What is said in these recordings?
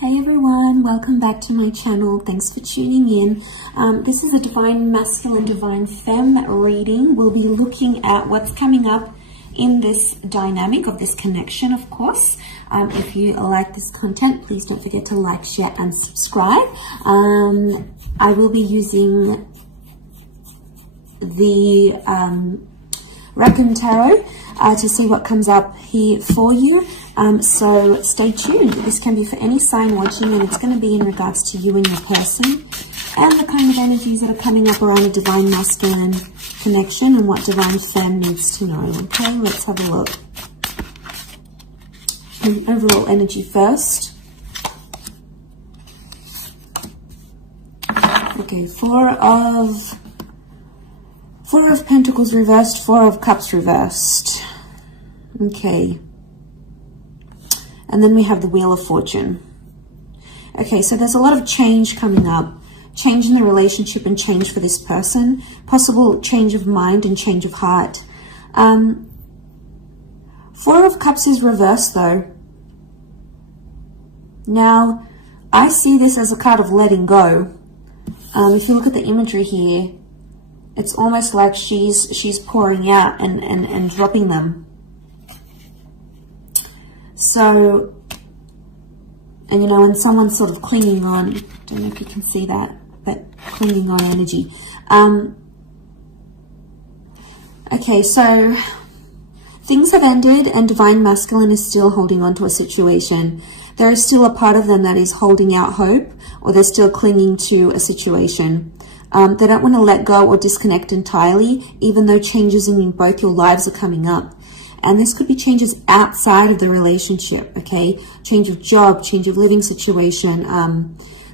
Hey everyone, welcome back to my channel. Thanks for tuning in. This is a Divine Masculine, Divine Femme reading. We'll be looking at what's coming up in this dynamic of this connection, of course. If you like this content, please don't forget to like, share, and subscribe. I will be using the Reckon Tarot to see what comes up here for you. So stay tuned. This can be for any sign watching, and it's going to be in regards to you and your person and the kind of energies that are coming up around a Divine Masculine connection and what Divine Femme needs to know. Okay, let's have a look. And overall energy first. Okay, Four of Pentacles reversed, Four of Cups reversed. Okay. And then we have the Wheel of Fortune. Okay, so there's a lot of change coming up. Change in the relationship and change for this person. Possible change of mind and change of heart. Four of Cups is reversed though. Now, I see this as a card of letting go. If you look at the imagery here, it's almost like she's pouring out and dropping them. So, and you know, when someone's sort of clinging on, I don't know if you can see that clinging on energy. Okay, so things have ended and Divine Masculine is still holding on to a situation. There is still a part of them that is holding out hope, or they're still clinging to a situation. They don't want to let go or disconnect entirely, even though changes in both your lives are coming up. And this could be changes outside of the relationship, okay? Change of job, change of living situation.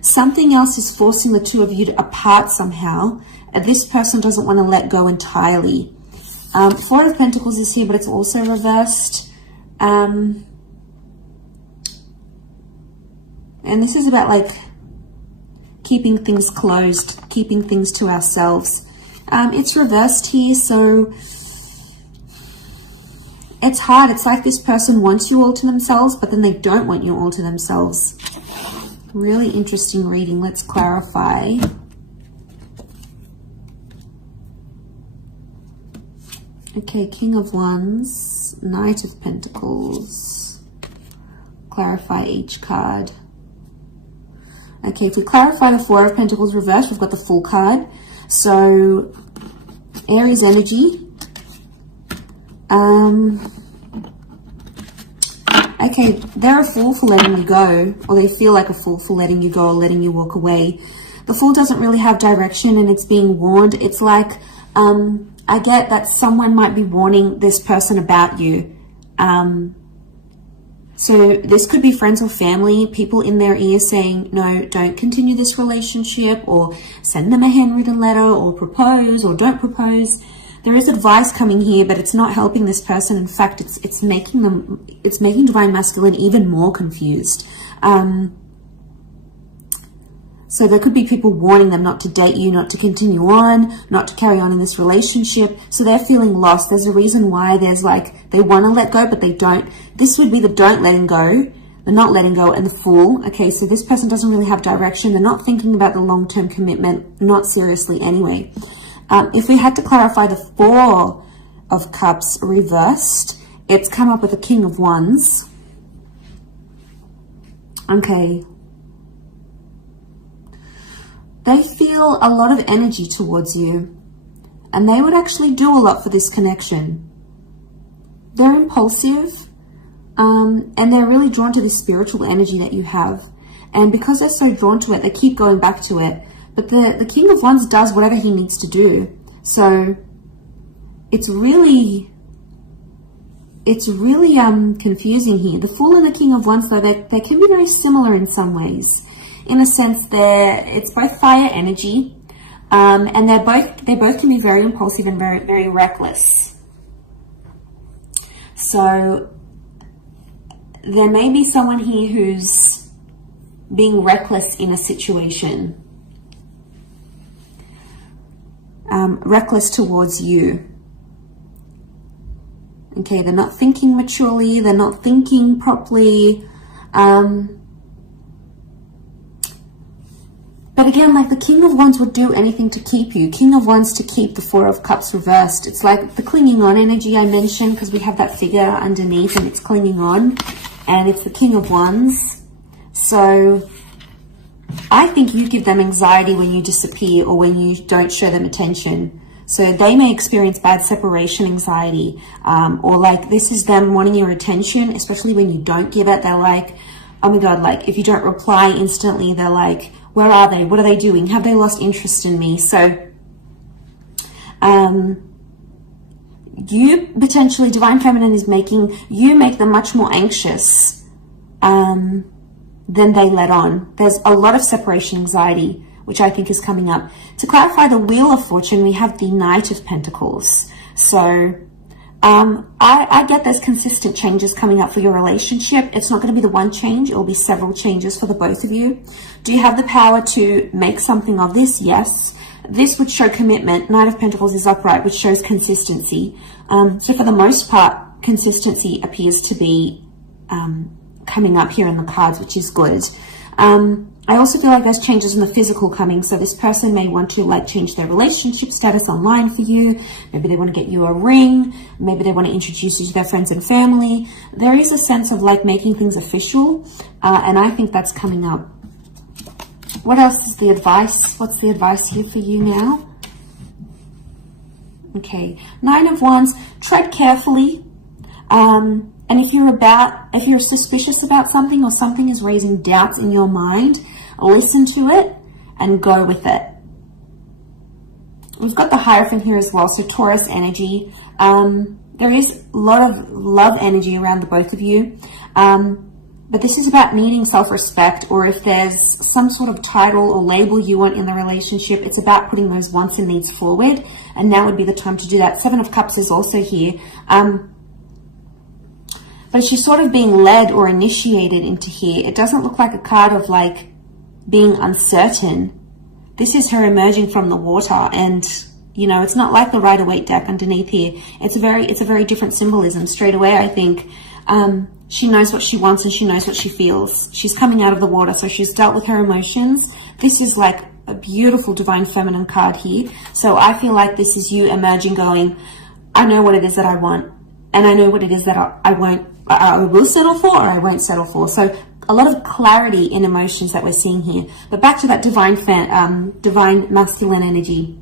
Something else is forcing the two of you apart somehow. And this person doesn't want to let go entirely. Four of Pentacles is here, but it's also reversed. And this is about like keeping things closed, keeping things to ourselves. It's reversed here, so it's hard. It's like this person wants you all to themselves, but then they don't want you all to themselves. Really interesting reading. Let's clarify. Okay, King of Wands, Knight of Pentacles. Clarify each card. Okay, if we clarify the Four of Pentacles reversed, we've got the Fool card. So, Aries energy. Okay, they're a fool for letting you go, or they feel like a fool for letting you go or letting you walk away. The Fool doesn't really have direction and it's being warned. It's like, I get that someone might be warning this person about you. So this could be friends or family, people in their ear saying, no, don't continue this relationship, or send them a handwritten letter, or propose, or don't propose. There is advice coming here, but it's not helping this person. In fact, it's making Divine Masculine even more confused. So there could be people warning them not to date you, not to continue on, not to carry on in this relationship. So they're feeling lost. There's a reason why there's like, they want to let go, but they don't. This would be the don't letting go, the not letting go, and the Fool. Okay, so this person doesn't really have direction. They're not thinking about the long-term commitment, not seriously anyway. If we had to clarify the Four of Cups reversed, it's come up with a King of Wands. Okay. They feel a lot of energy towards you, and they would actually do a lot for this connection. They're impulsive, and they're really drawn to the spiritual energy that you have. And because they're so drawn to it, they keep going back to it. But the King of Wands does whatever he needs to do. So it's really confusing here. The Fool and the King of Wands, though, they can be very similar in some ways. In a sense, it's both fire energy, and they both can be very impulsive and very, very reckless. So there may be someone here who's being reckless in a situation. Reckless towards you. Okay, they're not thinking maturely, they're not thinking properly. But again, like the King of Wands would do anything to keep you. King of Wands to keep the Four of Cups reversed. It's like the clinging on energy I mentioned, because we have that figure underneath and it's clinging on. And it's the King of Wands. So I think you give them anxiety when you disappear or when you don't show them attention. So they may experience bad separation anxiety, or like this is them wanting your attention, especially when you don't give it. They're like, oh my God, like if you don't reply instantly, they're like, where are they? What are they doing? Have they lost interest in me? So you potentially, Divine Feminine is making you make them much more anxious than they let on. There's a lot of separation anxiety, which I think is coming up. To clarify the Wheel of Fortune, we have the Knight of Pentacles. So I get there's consistent changes coming up for your relationship. It's not going to be the one change. It will be several changes for the both of you. Do you have the power to make something of this? Yes. This would show commitment. Knight of Pentacles is upright, which shows consistency. So for the most part, consistency appears to be coming up here in the cards, which is good. I also feel like there's changes in the physical coming. So this person may want to like change their relationship status online for you. Maybe they want to get you a ring. Maybe they want to introduce you to their friends and family. There is a sense of like making things official. And I think that's coming up. What else is the advice? What's the advice here for you now? Okay. Nine of Wands. Tread carefully. And if you're suspicious about something or something is raising doubts in your mind, listen to it and go with it. We've got the Hierophant here as well, so Taurus energy. There is a lot of love energy around the both of you. But this is about needing self-respect, or if there's some sort of title or label you want in the relationship, it's about putting those wants and needs forward. And now would be the time to do that. Seven of Cups is also here. But she's sort of being led or initiated into here. It doesn't look like a card of like being uncertain. This is her emerging from the water, and you know, it's not like the Rider-Waite deck underneath here. It's a very different symbolism. Straight away, I think she knows what she wants and she knows what she feels. She's coming out of the water, so she's dealt with her emotions. This is like a beautiful Divine Feminine card here. So I feel like this is you emerging, going, I know what it is that I want, and I know what it is that I will settle for, or I won't settle for. So a lot of clarity in emotions that we're seeing here. But back to that divine masculine energy.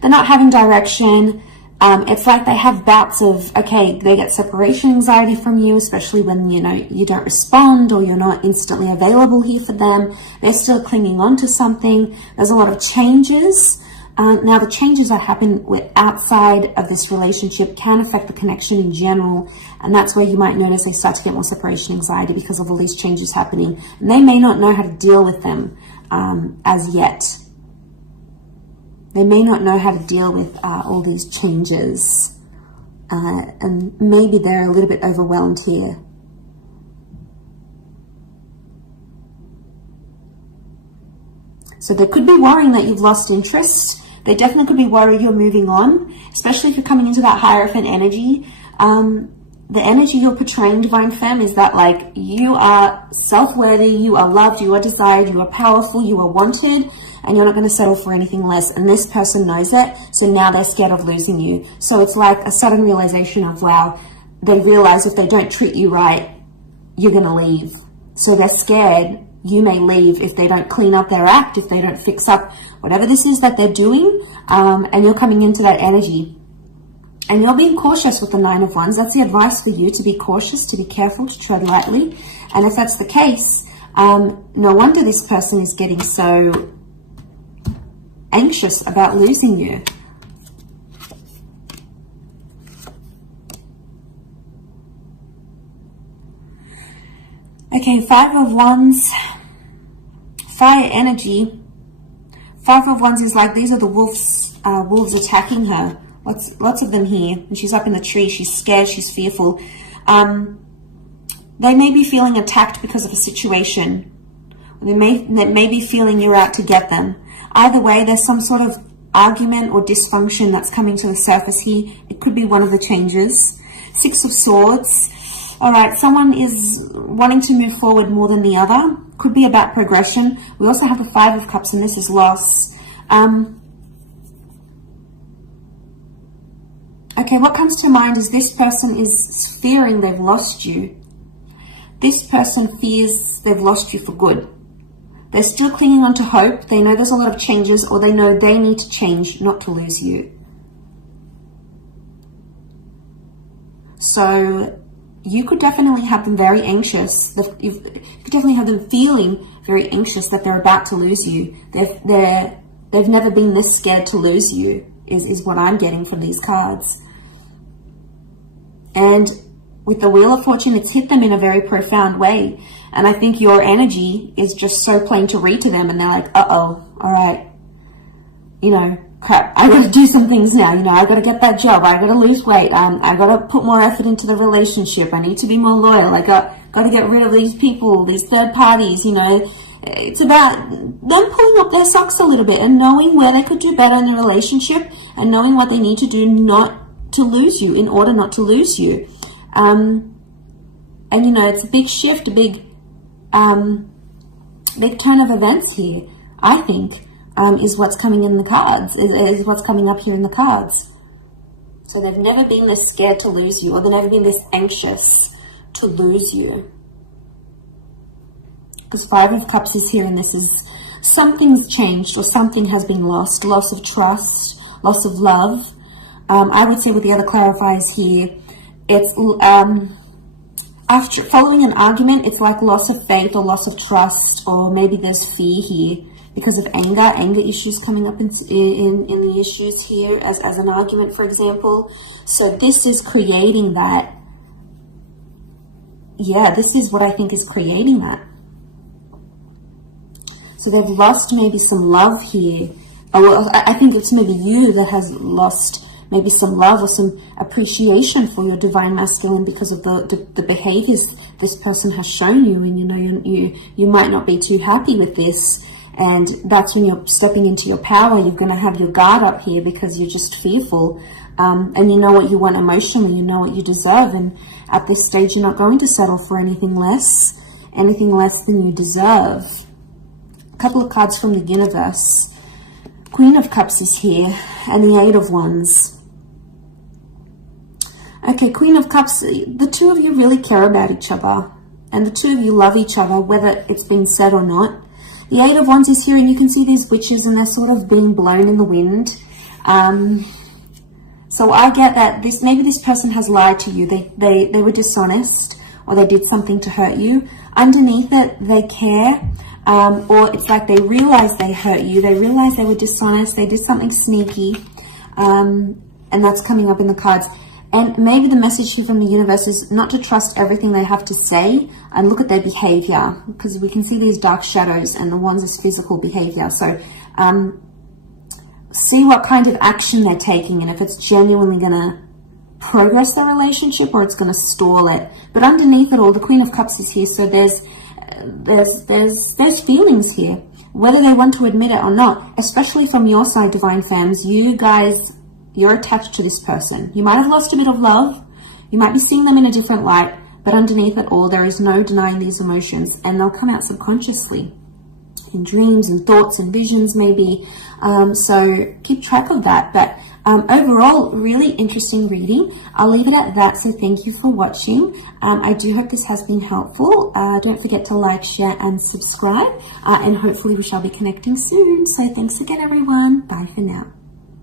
They're not having direction. It's like they have bouts of, okay, they get separation anxiety from you, especially when, you know, you don't respond or you're not instantly available here for them. They're still clinging on to something. There's a lot of changes. Now, the changes that happen outside of this relationship can affect the connection in general. And that's where you might notice they start to get more separation anxiety because of all these changes happening. And they may not know how to deal with them as yet. They may not know how to deal with all these changes. And maybe they're a little bit overwhelmed here. So they could be worrying that you've lost interest. They definitely could be worried you're moving on, especially if you're coming into that Hierophant energy. The energy you're portraying, Divine Femme, is that like you are self-worthy, you are loved, you are desired, you are powerful, you are wanted, and you're not going to settle for anything less. And this person knows it, so now they're scared of losing you. So it's like a sudden realization of, wow, they realize if they don't treat you right, you're going to leave. So they're scared you may leave if they don't clean up their act, if they don't fix up whatever this is that they're doing, and you're coming into that energy. And you're being cautious with the Nine of Wands. That's the advice for you, to be cautious, to be careful, to tread lightly. And if that's the case, no wonder this person is getting so anxious about losing you. Okay, Five of Wands, fire energy. Five of Wands is like, these are the wolves attacking her. Lots of them here. And she's up in the tree. She's scared. She's fearful. They may be feeling attacked because of a situation. They may be feeling you're out to get them. Either way, there's some sort of argument or dysfunction that's coming to the surface here. It could be one of the changes. Six of Swords. All right, someone is wanting to move forward more than the other. could be about progression. We also have the Five of Cups, and this is loss. Okay, what comes to mind is this person is fearing they've lost you. This person fears they've lost you for good. They're still clinging on to hope. They know there's a lot of changes, or they know they need to change not to lose you. So you could definitely have them very anxious. You could definitely have them feeling very anxious that they're about to lose you. They've never been this scared to lose you, is what I'm getting from these cards. And with the Wheel of Fortune, it's hit them in a very profound way. And I think your energy is just so plain to read to them. And they're like, uh-oh, all right. You know, crap, I got to do some things now. You know, I got to get that job. I got to lose weight. I got to put more effort into the relationship. I need to be more loyal. I got to get rid of these people, these third parties, you know. It's about them pulling up their socks a little bit and knowing where they could do better in the relationship and knowing what they need to do not to lose you, in order not to lose you. And, you know, it's a big shift, a big turn of events here, I think, is what's coming in the cards, is what's coming up here in the cards. So they've never been this scared to lose you, or they've never been this anxious to lose you. Because Five of Cups is here, and this is something's changed, or something has been lost. Loss of trust, loss of love. I would say with the other clarifiers here, it's after following an argument, it's like loss of faith or loss of trust, or maybe there's fear here because of anger issues coming up in the issues here as an argument, for example. So this is creating that. Yeah, this is what I think is creating that. So they've lost maybe some love here. Or I think it's maybe you that has lost maybe some love or some appreciation for your divine masculine because of the behaviors this person has shown you. And, you know, you might not be too happy with this. And that's when you're stepping into your power. You're going to have your guard up here because you're just fearful. And you know what you want emotionally. You know what you deserve. And at this stage, you're not going to settle for anything less than you deserve. A couple of cards from the universe. Queen of Cups is here, and the Eight of Wands. Okay, Queen of Cups, the two of you really care about each other, and the two of you love each other, whether it's been said or not. The Eight of Wands is here, and you can see these witches, and they're sort of being blown in the wind. So I get that maybe this person has lied to you. They were dishonest, or they did something to hurt you. Underneath it, they care. Or it's like they realize they hurt you. They realize they were dishonest. They did something sneaky. And that's coming up in the cards. And maybe the message here from the universe is not to trust everything they have to say and look at their behavior, because we can see these dark shadows, and the Wands is physical behavior. So see what kind of action they're taking, and if it's genuinely going to progress the relationship or it's going to stall it. But underneath it all, the Queen of Cups is here. So there's feelings here, whether they want to admit it or not, especially from your side, divine femmes. You guys, you're attached to this person. You might have lost a bit of love. You might be seeing them in a different light, but underneath it all, there is no denying these emotions, and they'll come out subconsciously in dreams and thoughts and visions maybe. So keep track of that. But overall, really interesting reading. I'll leave it at that. So thank you for watching. I do hope this has been helpful. Don't forget to like, share, and subscribe. And hopefully we shall be connecting soon. So thanks again, everyone. Bye for now.